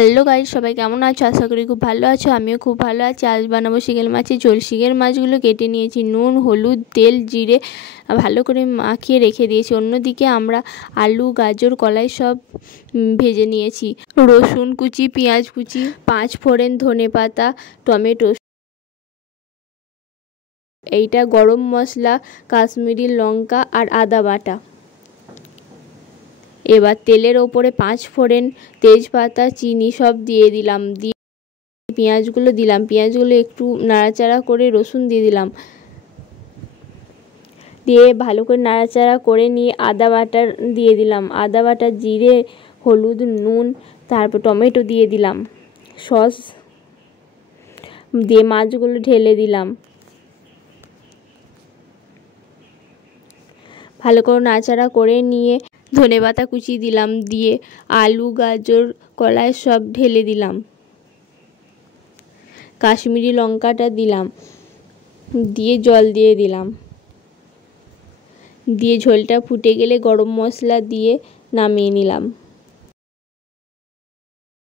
Hello guys, সবাই কেমন আছো? আশা করি খুব ভালো আছো। আমিও খুব ভালো আছি। আজ বানাবো শিঙেল মাছের ঝোল। শিঙেল মাছগুলো কেটে নিয়েছি, নুন, হলুদ, তেল, জিরে ভালো করে মাখিয়ে রেখে দিয়েছি। অন্যদিকে আমরা আলু, গাজর, কলাই সব ভেজে নিয়েছি। রসুন কুচি, পেঁয়াজ কুচি, 5 ফোড়ন, ধনেপাতা, টমেটো, এইটা গরম মশলা, কাশ্মীরি লঙ্কা আর আদা বাটা। এবার তেলের ওপরে 5 ফোড়ন, তেজপাতা, চিনি সব দিয়ে দিলাম। দিয়ে পেঁয়াজগুলো দিলাম। পেঁয়াজগুলো একটু নাড়াচাড়া করে রসুন দিয়ে দিলাম। দিয়ে ভালো করে নাড়াচাড়া করে নিয়ে আদা বাটা দিয়ে দিলাম। আদা বাটা, জিরে, হলুদ, নুন, তারপর টমেটো দিয়ে দিলাম। সস দিয়ে মাছগুলো ঢেলে দিলাম। ভালো করে নাড়াচাড়া করে নিয়ে ধনেপাতা কুচি দিলাম। দিয়ে আলু, গাজর, কলাই সব ঢেলে দিলাম। কাশ্মীরি লঙ্কাটা দিলাম। দিয়ে জল দিয়ে দিলাম। দিয়ে ঝোলটা ফুটে গেলে গরম মশলা দিয়ে নামিয়ে নিলাম।